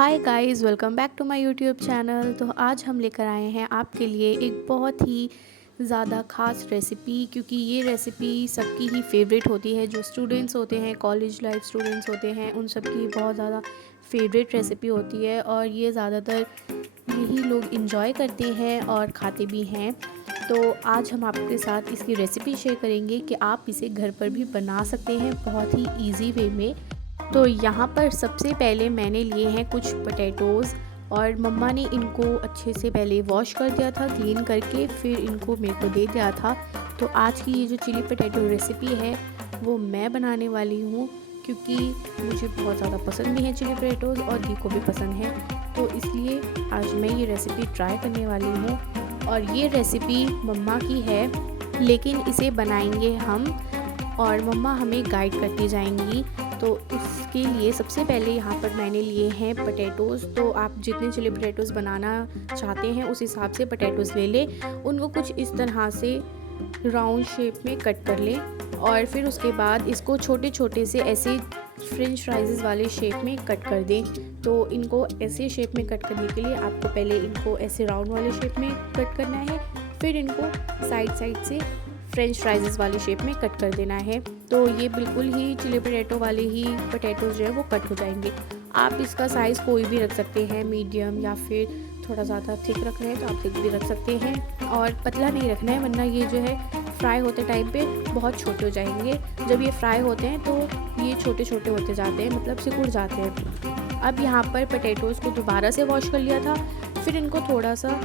Hi guys, welcome back to my YouTube channel. तो आज हम लेकर आए हैं आपके लिए एक बहुत ही ज़्यादा ख़ास रेसिपी, क्योंकि ये रेसिपी सबकी ही फेवरेट होती है। जो स्टूडेंट्स होते हैं, कॉलेज लाइफ स्टूडेंट्स होते हैं, उन सब की बहुत ज़्यादा फेवरेट रेसिपी होती है और ये ज़्यादातर यही लोग इंजॉय करते हैं और खाते भी हैं। तो आज हम आपके साथ इसकी रेसिपी शेयर करेंगे कि आप इसे घर पर भी बना सकते हैं बहुत ही ईजी वे में। तो यहाँ पर सबसे पहले मैंने लिए हैं कुछ पोटैटोज़ और मम्मा ने इनको अच्छे से पहले वॉश कर दिया था, क्लीन करके फिर इनको मेरे को दे दिया था। तो आज की ये जो चिली पोटैटो रेसिपी है वो मैं बनाने वाली हूँ, क्योंकि मुझे बहुत ज़्यादा पसंद भी है चिली पोटैटोज़ और दी को भी पसंद है। तो इसलिए आज मैं ये रेसिपी ट्राई करने वाली हूँ। और ये रेसिपी मम्मा की है, लेकिन इसे बनाएंगे हम और मम्मा हमें गाइड करती जाएंगी। तो उसके लिए सबसे पहले यहाँ पर मैंने लिए हैं पोटैटोज़। तो आप जितने चिली पोटैटोज़ बनाना चाहते हैं उस हिसाब से पोटैटोज़ ले लें। उनको कुछ इस तरह से राउंड शेप में कट कर लें और फिर उसके बाद इसको छोटे छोटे से ऐसे फ्रेंच फ्राइज़ वाले शेप में कट कर दें। तो इनको ऐसे शेप में कट करने के लिए आपको पहले इनको ऐसे राउंड वाले शेप में कट करना है, फिर इनको साइड साइड से फ्रेंच फ्राइज़ वाले शेप में कट कर देना है। तो ये बिल्कुल ही चिली पोटैटो वाले ही पोटैटोज़ जो है वो कट हो जाएंगे। आप इसका साइज़ कोई भी रख सकते हैं, मीडियम या फिर थोड़ा ज़्यादा थिक रखना है तो आप थिक भी रख सकते हैं और पतला नहीं रखना है, वरना ये जो है फ्राई होते टाइम पे बहुत छोटे हो जाएंगे। जब ये फ्राई होते हैं तो ये छोटे छोटे होते जाते हैं, मतलब सिकुड़ जाते हैं। अब यहाँ पर पोटैटोज़ को दोबारा से वॉश कर लिया था, फिर इनको थोड़ा सा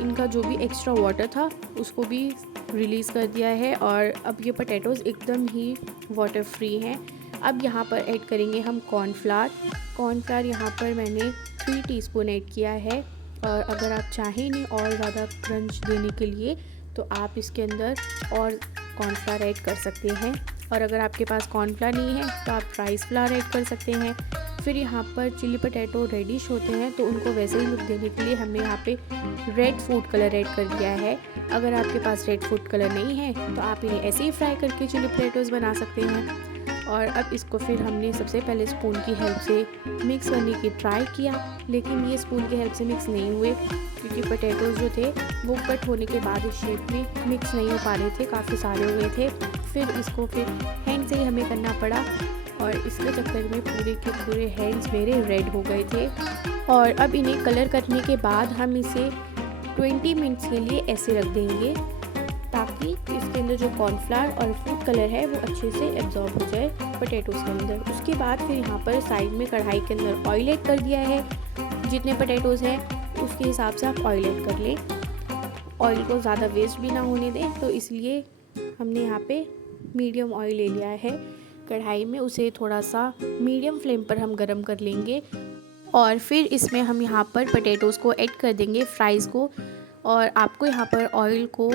इनका जो भी एक्स्ट्रा वाटर था उसको भी रिलीज़ कर दिया है और अब ये पोटैटोज़ एकदम ही वाटर फ्री हैं। अब यहाँ पर ऐड करेंगे हम कॉर्नफ्लावर यहाँ पर मैंने 3 टीस्पून ऐड किया है। और अगर आप चाहें इन्हें और ज़्यादा क्रंच देने के लिए तो आप इसके अंदर और कॉर्नफ्लावर ऐड कर सकते हैं। और अगर आपके पास कॉर्नफ्लावर नहीं है तो आप राइस फ्लावर ऐड कर सकते हैं। फिर यहाँ पर चिली पोटैटो रेडिश होते हैं तो उनको वैसे ही लुक देने के लिए हमने यहाँ पे रेड फूड कलर ऐड कर दिया है। अगर आपके पास रेड फूड कलर नहीं है तो आप इन्हें ऐसे ही फ्राई करके चिली पोटैटोज़ बना सकते हैं। और अब इसको फिर हमने सबसे पहले स्पून की हेल्प से मिक्स करने की ट्राई किया, लेकिन ये स्पून की हेल्प से मिक्स नहीं हुए, क्योंकि पोटैटोज़ जो थे वो कट होने के बाद इस शेप में मिक्स नहीं हो पा रहे थे, काफ़ी सारे हो गए थे। फिर इसको फिर हैंड से ही हमें करना पड़ा और इसके चक्कर में पूरे के पूरे हैंड्स मेरे रेड हो गए थे। और अब इन्हें कलर करने के बाद हम इसे 20 मिनट्स के लिए ऐसे रख देंगे, ताकि इसके अंदर जो कॉर्नफ्लावर और फूड कलर है वो अच्छे से एब्जॉर्ब हो जाए पोटैटोज़ के अंदर। उसके बाद फिर यहाँ पर साइड में कढ़ाई के अंदर ऑयल ऐड कर दिया है। जितने पोटैटोज़ हैं उसके हिसाब से आप ऑयल ऐड कर लें। ऑयल को ज़्यादा वेस्ट भी ना होने दें, तो इसलिए हमने यहाँ पे मीडियम ऑयल ले लिया है कढ़ाई में। उसे थोड़ा सा मीडियम फ्लेम पर हम गरम कर लेंगे और फिर इसमें हम यहाँ पर पोटैटोज़ को ऐड कर देंगे, फ्राइज़ को। और आपको यहाँ पर ऑयल को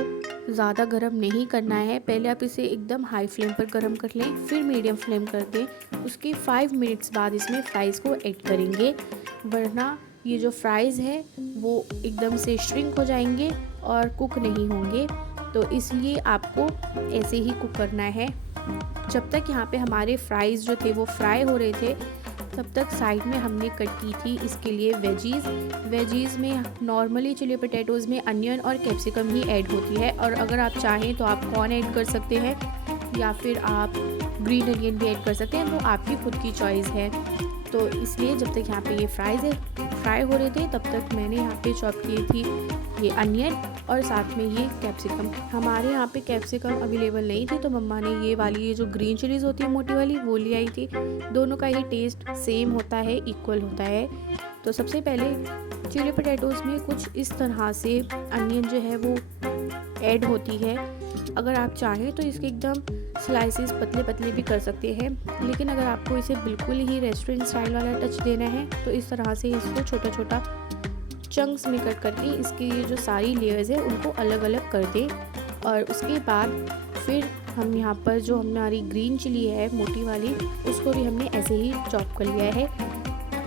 ज़्यादा गरम नहीं करना है, पहले आप इसे एकदम हाई फ्लेम पर गरम कर लें, फिर मीडियम फ्लेम कर दें। उसके 5 मिनट्स बाद इसमें फ्राइज़ को ऐड करेंगे, वरना ये जो फ्राइज़ है वो एकदम से श्रिंक हो जाएंगे और कुक नहीं होंगे। तो इसलिए आपको ऐसे ही कुक करना है। जब तक यहाँ पे हमारे फ्राइज़ जो थे वो फ्राई हो रहे थे, तब तक साइड में हमने कट की थी इसके लिए वेजीज़ में नॉर्मली चिली पोटैटोज़ में अनियन और कैप्सिकम ही ऐड होती है। और अगर आप चाहें तो आप कॉर्न ऐड कर सकते हैं या फिर आप ग्रीन अनियन भी ऐड कर सकते हैं, वो आपकी खुद की चॉइस है। तो इसलिए जब तक यहाँ पे ये फ्राई हो रहे थे तब तक मैंने यहाँ पे चॉप की थी ये अनियन और साथ में ये कैप्सिकम। हमारे यहाँ पे कैप्सिकम अवेलेबल नहीं थी तो मम्मा ने ये जो ग्रीन चिलीज़ होती है मोटी वाली वो ले आई थी। दोनों का ही टेस्ट सेम होता है, इक्वल होता है। तो सबसे पहले चिली पोटैटोज़ में कुछ इस तरह से अनियन जो है वो ऐड होती है। अगर आप चाहें तो इसके एकदम स्लाइसेस पतले पतले भी कर सकते हैं, लेकिन अगर आपको इसे बिल्कुल ही रेस्टोरेंट स्टाइल वाला टच देना है तो इस तरह से इसको छोटा छोटा चंक्स में कट करके इसकी ये जो सारी लेयर्स है उनको अलग अलग कर दें। और उसके बाद फिर हम यहाँ पर जो हमारी ग्रीन चिली है मोटी वाली, उसको भी हमने ऐसे ही चॉप कर लिया है।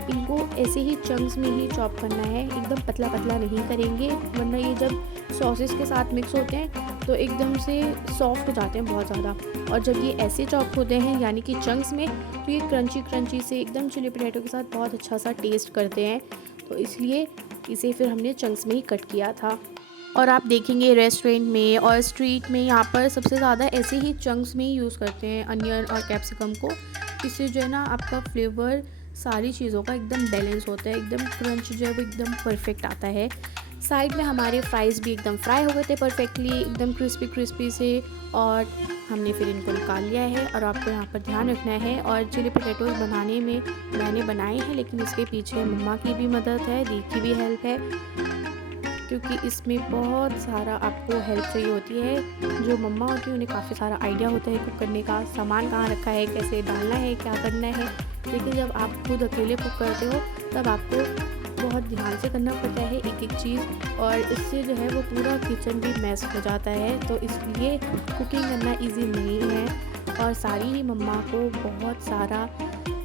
इनको ऐसे ही चंक्स में ही चॉप करना है, एकदम पतला पतला नहीं करेंगे, वरना ये जब सॉसेस के साथ मिक्स होते हैं तो एकदम से सॉफ्ट हो जाते हैं बहुत ज़्यादा। और जब ये ऐसे चॉप होते हैं यानी कि चंक्स में, तो ये क्रंची क्रंची से एकदम चिली पोटैटो के साथ बहुत अच्छा सा टेस्ट करते हैं। तो इसलिए इसे फिर हमने चंक्स में ही कट किया था। और आप देखेंगे रेस्टोरेंट में और स्ट्रीट में यहाँ पर सबसे ज़्यादा ऐसे ही चंक्स में ही यूज़ करते हैं अनियन और कैप्सिकम को। इससे जो है ना आपका फ्लेवर सारी चीज़ों का एकदम बैलेंस होता है, एकदम क्रंच जो है वो एकदम परफेक्ट आता है। साइड में हमारे फ्राइज़ भी एकदम फ्राई हो गए थे परफेक्टली, एकदम क्रिस्पी क्रिस्पी से। और हमने फिर इनको निकाल लिया है। और आपको यहाँ पर ध्यान रखना है, और चिली पोटैटोज़ बनाने में मैंने बनाए हैं, लेकिन इसके पीछे मम्मा की भी मदद है, दी की भी हेल्प है, क्योंकि इसमें बहुत सारा आपको हेल्प चाहिए होती है। जो मम्मा होती है उन्हें काफ़ी सारा आइडिया होता है कुक करने का, सामान कहाँ रखा है, कैसे डालना है, क्या करना है। लेकिन जब आप खुद अकेले कुक करते हो तब आपको बहुत ध्यान से करना पड़ता है एक एक चीज़, और इससे जो है वो पूरा किचन भी मैस हो जाता है। तो इसलिए कुकिंग करना इजी नहीं है। और सारी ही मम्मा को बहुत सारा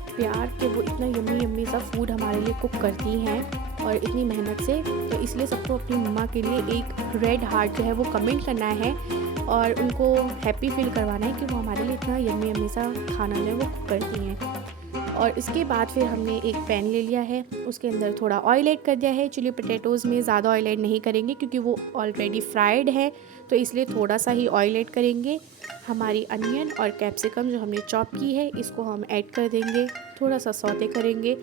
प्यार के वो इतना यम्मी यम्मी सा फूड हमारे लिए कुक करती हैं और इतनी मेहनत से। तो इसलिए सबको अपनी मम्मा के लिए एक रेड हार्ट जो है वो कमेंट करना है और उनको हैप्पी फील करवाना है कि वो हमारे लिए इतना यम्मी यम्मी सा खाना जो है वो कुक करती हैं। और इसके बाद फिर हमने एक पैन ले लिया है, उसके अंदर थोड़ा ऑयल ऐड कर दिया है। चिली पोटैटोज़ में ज़्यादा ऑयल ऐड नहीं करेंगे क्योंकि वो ऑलरेडी फ्राइड है, तो इसलिए थोड़ा सा ही ऑयल ऐड करेंगे। हमारी अनियन और कैप्सिकम जो हमने चॉप की है इसको हम ऐड कर देंगे, थोड़ा सा सौते करेंगे।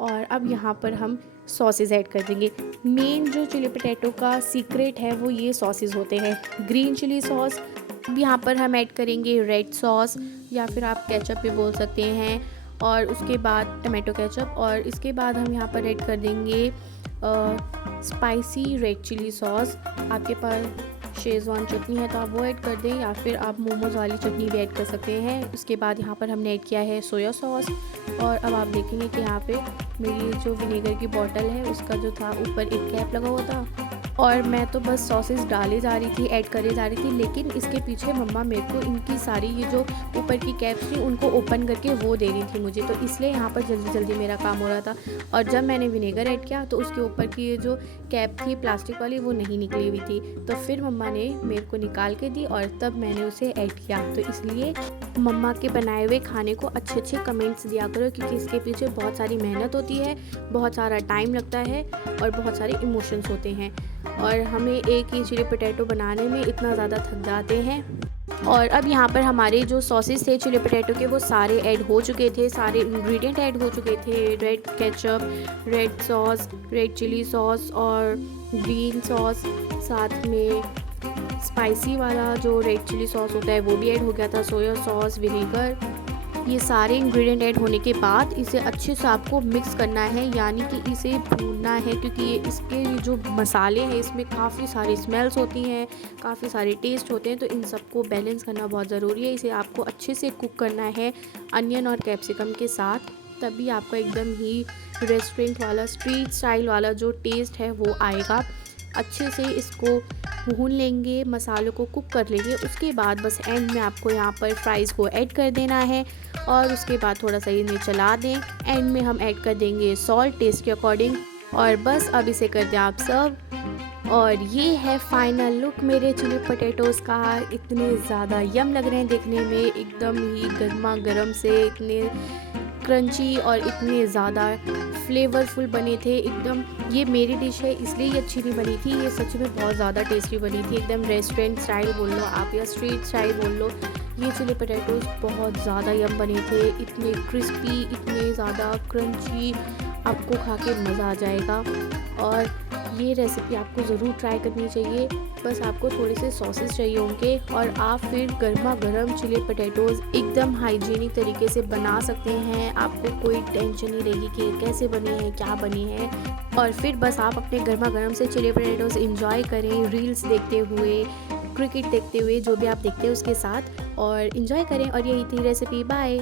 और अब यहाँ पर हम सॉसेस ऐड कर देंगे। मेन जो चिली पोटैटो का सीक्रेट है वो ये सॉसेस होते हैं, ग्रीन चिली सॉस। अब यहाँ पर हम ऐड करेंगे रेड सॉस, या फिर आप केचप भी बोल सकते हैं, और उसके बाद टमाटो केचप। और इसके बाद हम यहाँ पर ऐड कर देंगे स्पाइसी रेड चिली सॉस। आपके पास शेज़वान चटनी है तो आप वो ऐड कर दें, या फिर आप मोमोज़ वाली चटनी भी ऐड कर सकते हैं। उसके बाद यहाँ पर हमने ऐड किया है सोया सॉस। और अब आप देखेंगे कि यहाँ पे मेरी जो विनेगर की बॉटल है उसका जो था ऊपर एक कैप लगा हुआ था, और मैं तो बस सॉसेस डाले जा रही थी, ऐड करे जा रही थी। लेकिन इसके पीछे मम्मा मेरे को इनकी सारी ये जो ऊपर की कैप्स थी उनको ओपन करके वो दे रही थी मुझे, तो इसलिए यहाँ पर जल्दी जल्दी मेरा काम हो रहा था। और जब मैंने विनेगर ऐड किया तो उसके ऊपर की ये जो कैप थी प्लास्टिक वाली वो नहीं निकली हुई थी, तो फिर मम्मा ने मेरे को निकाल के दी और तब मैंने उसे ऐड किया। तो इसलिए मम्मा के बनाए हुए खाने को अच्छे अच्छे कमेंट्स दिया करो, क्योंकि इसके पीछे बहुत सारी मेहनत होती है, बहुत सारा टाइम लगता है और बहुत सारे इमोशंस होते हैं। और हमें एक ही चिली पोटैटो बनाने में इतना ज़्यादा थक जाते हैं। और अब यहाँ पर हमारे जो सॉसेस थे चिली पोटैटो के वो सारे ऐड हो चुके थे, सारे इंग्रेडिएंट ऐड हो चुके थे। Red ketchup, red sauce, red chilli sauce और ग्रीन सॉस, साथ में स्पाइसी वाला जो रेड चिली सॉस होता है वो भी ऐड हो गया था, सोया सॉस, विनेगर। ये सारे इंग्रेडिएंट ऐड होने के बाद इसे अच्छे से आपको मिक्स करना है, यानी कि इसे भूनना है, क्योंकि ये इसके जो मसाले हैं इसमें काफ़ी सारी स्मेल्स होती हैं, काफ़ी सारे टेस्ट होते हैं, तो इन सबको बैलेंस करना बहुत ज़रूरी है। इसे आपको अच्छे से कुक करना है अनियन और कैप्सिकम के साथ, तभी आपका एकदम ही रेस्टोरेंट वाला स्ट्रीट स्टाइल वाला जो टेस्ट है वो आएगा। अच्छे से इसको भून लेंगे, मसालों को कुक कर लेंगे। उसके बाद बस एंड में आपको यहाँ पर फ्राइज़ को ऐड कर देना है और उसके बाद थोड़ा सा इन्हें चला दें। एंड में हम ऐड कर देंगे सॉल्ट टेस्ट के अकॉर्डिंग, और बस अब इसे कर दें आप सर्व। और ये है फाइनल लुक मेरे चिली पोटैटोज़ का। इतने ज़्यादा यम लग रहे हैं देखने में, एकदम ही गर्मा गर्म से, इतने क्रंची और इतने ज़्यादा फ्लेवरफुल बने थे एकदम। ये मेरी डिश है इसलिए ये अच्छी नहीं बनी थी, ये सच में बहुत ज़्यादा टेस्टी बनी थी, एकदम रेस्टोरेंट स्टाइल बोल लो आप या स्ट्रीट स्टाइल बोल लो। ये चिली पोटैटोज़ बहुत ज़्यादा यम बने थे, इतने क्रिस्पी, इतने ज़्यादा क्रंची, आपको खा के मज़ा आ जाएगा। और ये रेसिपी आपको ज़रूर ट्राई करनी चाहिए। बस आपको थोड़े से सॉसेस चाहिए होंगे और आप फिर गर्मा गर्म चिली पोटैटोज़ एकदम हाइजीनिक तरीके से बना सकते हैं। आपको कोई टेंशन नहीं रहेगी कि कैसे बने हैं, क्या बने हैं। और फिर बस आप अपने गर्मा गर्म से चिली पोटैटोज़ एंजॉय करें, रील्स देखते हुए, क्रिकेट देखते हुए, जो भी आप देखते हैं उसके साथ, और एंजॉय करें। और यही थी रेसिपी। बाय।